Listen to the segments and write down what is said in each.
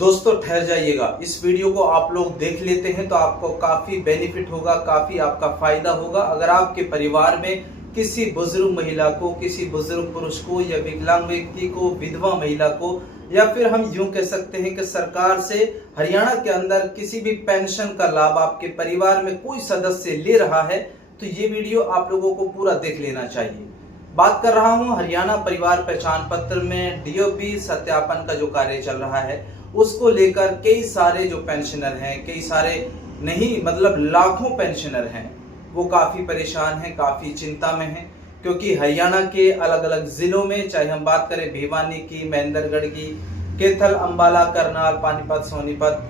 दोस्तों ठहर जाइएगा, इस वीडियो को आप लोग देख लेते हैं तो आपको काफी बेनिफिट होगा, काफी आपका फायदा होगा। अगर आपके परिवार में किसी बुजुर्ग महिला को, किसी बुजुर्ग पुरुष को या विकलांग व्यक्ति को, विधवा महिला को, या फिर हम यूं कह सकते हैं कि सरकार से हरियाणा के अंदर किसी भी पेंशन का लाभ आपके परिवार में कोई सदस्य ले रहा है तो ये वीडियो आप लोगों को पूरा देख लेना चाहिए। बात कर रहा हूं हरियाणा परिवार पहचान पत्र में डीओबी सत्यापन का जो कार्य चल रहा है उसको लेकर कई सारे जो पेंशनर हैं, कई सारे नहीं मतलब लाखों पेंशनर हैं, वो काफी परेशान हैं, काफी चिंता में हैं, क्योंकि हरियाणा के अलग अलग जिलों में, चाहे हम बात करें भिवानी की, महेंद्रगढ़ की, कैथल, अंबाला, करनाल, पानीपत, सोनीपत,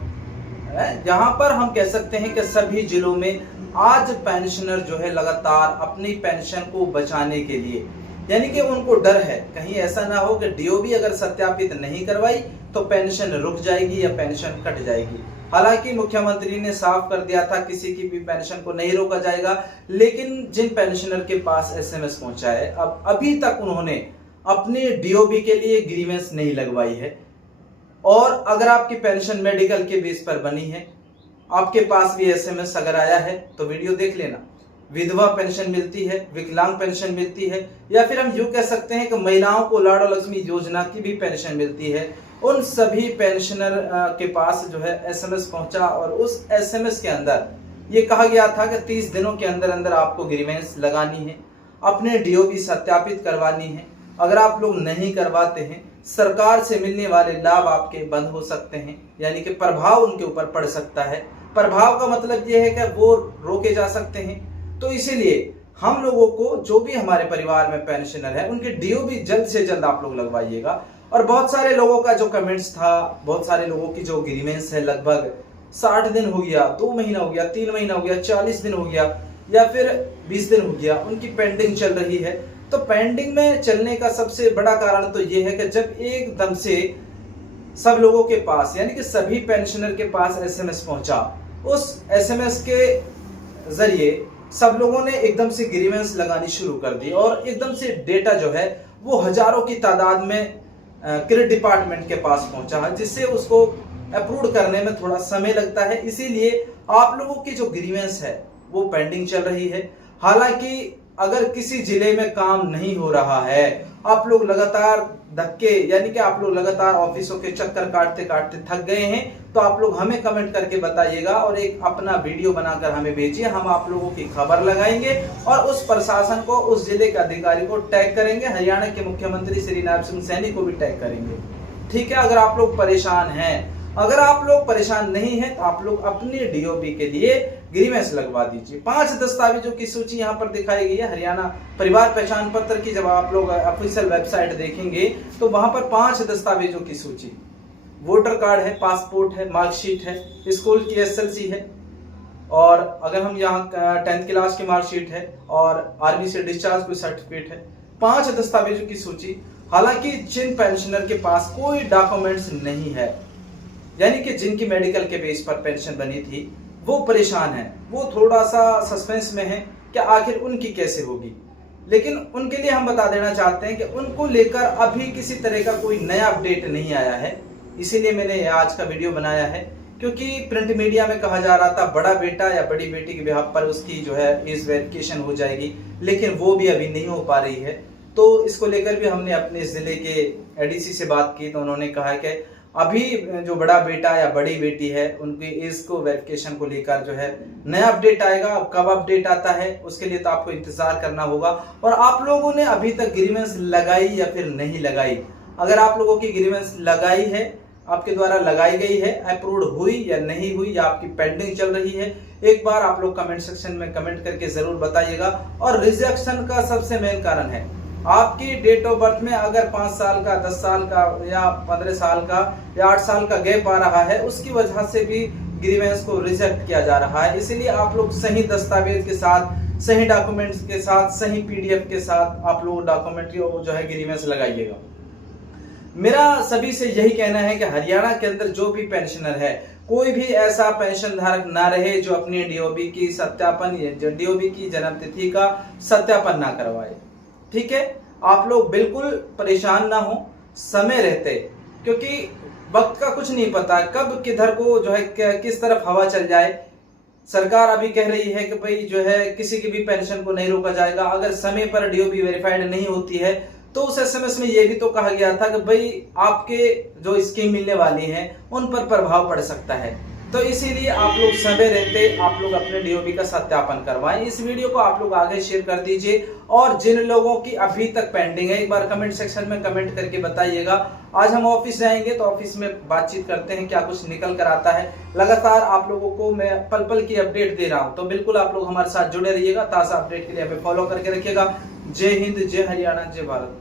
जहां पर हम कह सकते हैं कि सभी जिलों में आज पेंशनर जो है लगातार अपनी पेंशन को बचाने के लिए, यानी कि उनको डर है कहीं ऐसा ना हो कि डीओबी अगर सत्यापित नहीं करवाई तो पेंशन रुक जाएगी या पेंशन कट जाएगी। हालांकि मुख्यमंत्री ने साफ कर दिया था किसी की भी पेंशन को नहीं रोका जाएगा, लेकिन जिन पेंशनर के पास एसएमएस पहुंचा है अब अभी तक उन्होंने अपने डीओबी के लिए ग्रीवेंस नहीं लगवाई है। और अगर आपकी पेंशन मेडिकल के बेस पर बनी है, आपके पास भी एसएमएस अगर आया है तो वीडियो देख लेना। विधवा पेंशन मिलती है, विकलांग पेंशन मिलती है, या फिर हम यूं कह सकते हैं कि महिलाओं को लाडो लक्ष्मी योजना की भी पेंशन मिलती है। उन सभी पेंशनर के पास जो है एसएमएस पहुंचा और उस एसएमएस के अंदर ये कहा गया था कि 30 दिनों के अंदर अंदर आपको ग्रीवेंस लगानी है, अपने डीओबी सत्यापित करवानी है। अगर आप लोग नहीं करवाते हैं सरकार से मिलने वाले लाभ आपके बंद हो सकते हैं, यानी कि प्रभाव उनके ऊपर पड़ सकता है। प्रभाव का मतलब यह है कि वो रोके जा सकते हैं। तो इसीलिए हम लोगों को, जो भी हमारे परिवार में पेंशनर है, उनके डीओबी जल्द से जल्द आप लोग लगवाइएगा। और बहुत सारे लोगों का जो कमेंट्स था, बहुत सारे लोगों की जो ग्रीवेंस है, लगभग 60 दिन हो गया, 2 महीना हो गया, 3 महीना हो गया, 40 दिन हो गया, या फिर 20 दिन हो गया, उनकी पेंडिंग चल रही है। तो पेंडिंग में चलने का सबसे बड़ा कारण तो यह है कि जब एकदम से सब लोगों के पास, यानी कि सभी पेंशनर के पास एसएमएस पहुंचा, उस एसएमएस के जरिए सब लोगों ने एकदम से ग्रीवेंस लगानी शुरू कर दी और एकदम से डेटा जो है वो हजारों की तादाद में क्रेडिट डिपार्टमेंट के पास पहुंचा है, जिससे उसको अप्रूव करने में थोड़ा समय लगता है। इसीलिए आप लोगों की जो ग्रीवेंस है वो पेंडिंग चल रही है। हालांकि अगर किसी जिले में काम नहीं हो रहा है, आप लोग लगातार धक्के, यानी कि आप लोग लगातार ऑफिसों के चक्कर काटते काटते थक गए हैं, तो आप लोग हमें कमेंट करके बताइएगा और एक अपना वीडियो बनाकर हमें भेजिए। हम आप लोगों की खबर लगाएंगे और उस प्रशासन को, उस जिले के अधिकारी को टैग करेंगे, हरियाणा के मुख्यमंत्री श्री नायब सिंह सैनी को भी टैग करेंगे। ठीक है, अगर आप लोग परेशान हैं, अगर आप लोग परेशान नहीं हैं तो आप लोग अपने डीओबी के लिए ग्रीवेंस लगवा दीजिए। 5 दस्तावेजों की सूची यहाँ पर दिखाई गई है हरियाणा परिवार पहचान पत्र की। जब आप लोग ऑफिशियल वेबसाइट देखेंगे तो वहां पर 5 दस्तावेजों की सूची, वोटर कार्ड है, पासपोर्ट है, मार्कशीट है, स्कूल की एसएलसी है, और अगर हम यहाँ 10th क्लास की मार्कशीट है, और आर्मी से डिस्चार्ज कोई सर्टिफिकेट है। 5 दस्तावेजों की सूची। हालांकि जिन पेंशनर के पास कोई डॉक्यूमेंट्स नहीं है, यानी कि जिनकी मेडिकल के बेस पर पेंशन बनी थी, वो परेशान है, वो थोड़ा सा सस्पेंस में है कि आखिर उनकी कैसे होगी। लेकिन उनके लिए हम बता देना चाहते हैं कि उनको लेकर अभी किसी तरह का कोई नया अपडेट नहीं आया है। इसीलिए मैंने आज का वीडियो बनाया है, क्योंकि प्रिंट मीडिया में कहा जा रहा था बड़ा बेटा या बड़ी बेटी के बिहाफ पर उसकी जो है एज वेरिफिकेशन हो जाएगी, लेकिन वो भी अभी नहीं हो पा रही है। तो इसको लेकर भी हमने अपने जिले के एडीसी से बात की, तो उन्होंने कहा कि अभी जो बड़ा बेटा या बड़ी बेटी है उनकी एज को वेरिफिकेशन को लेकर जो है नया अपडेट आएगा। अब कब अपडेट आता है उसके लिए तो आपको इंतजार करना होगा। और आप लोगों ने अभी तक ग्रीवेंस लगाई या फिर नहीं लगाई, अगर आप लोगों की ग्रीवेंस लगाई है, आपके द्वारा लगाई गई है, अप्रूव्ड हुई या नहीं हुई, या आपकी पेंडिंग चल रही है, एक बार आप लोग कमेंट सेक्शन में कमेंट करके जरूर बताइएगा। और रिजेक्शन का सबसे मेन कारण है आपकी डेट ऑफ बर्थ में अगर 5 साल का, 10 साल का या 15 साल का या 8 साल का गैप आ रहा है, उसकी वजह से भी ग्रीवेंस को रिजेक्ट किया जा रहा है। इसीलिए आप लोग सही दस्तावेज के साथ, सही डॉक्यूमेंट्स के साथ, सही पीडीएफ के साथ आप लोग डॉक्यूमेंट्री जो है ग्रीवेंस लगाइएगा। मेरा सभी से यही कहना है कि हरियाणा के अंदर जो भी पेंशनर है, कोई भी ऐसा पेंशन धारक ना रहे जो अपनी डीओबी की सत्यापन, डीओबी की जन्म तिथि का सत्यापन ना करवाए। ठीक है, आप लोग बिल्कुल परेशान ना हो समय रहते, क्योंकि वक्त का कुछ नहीं पता, कब किधर को जो है किस तरफ हवा चल जाए। सरकार अभी कह रही है कि भाई जो है किसी की भी पेंशन को नहीं रोका जाएगा अगर समय पर डीओबी वेरीफाइड नहीं होती है। तो उस एसएमएस में यह भी तो कहा गया था कि भाई आपके जो स्कीम मिलने वाली हैं उन पर प्रभाव पड़ सकता है। तो इसीलिए आप लोग समय रहते आप लोग अपने डीओबी का सत्यापन करवाएं। इस वीडियो को आप लोग आगे शेयर कर दीजिए, और जिन लोगों की अभी तक पेंडिंग है एक बार कमेंट सेक्शन में कमेंट करके बताइएगा। आज हम ऑफिस जाएंगे तो ऑफिस में बातचीत करते हैं क्या कुछ निकल कर आता है। लगातार आप लोगों को मैं पल पल की अपडेट दे रहा हूं, तो बिल्कुल आप लोग हमारे साथ जुड़े रहिएगा। ताज़ा अपडेट के लिए हमें फॉलो करके रखिएगा। जय हिंद, जय हरियाणा, जय भारत।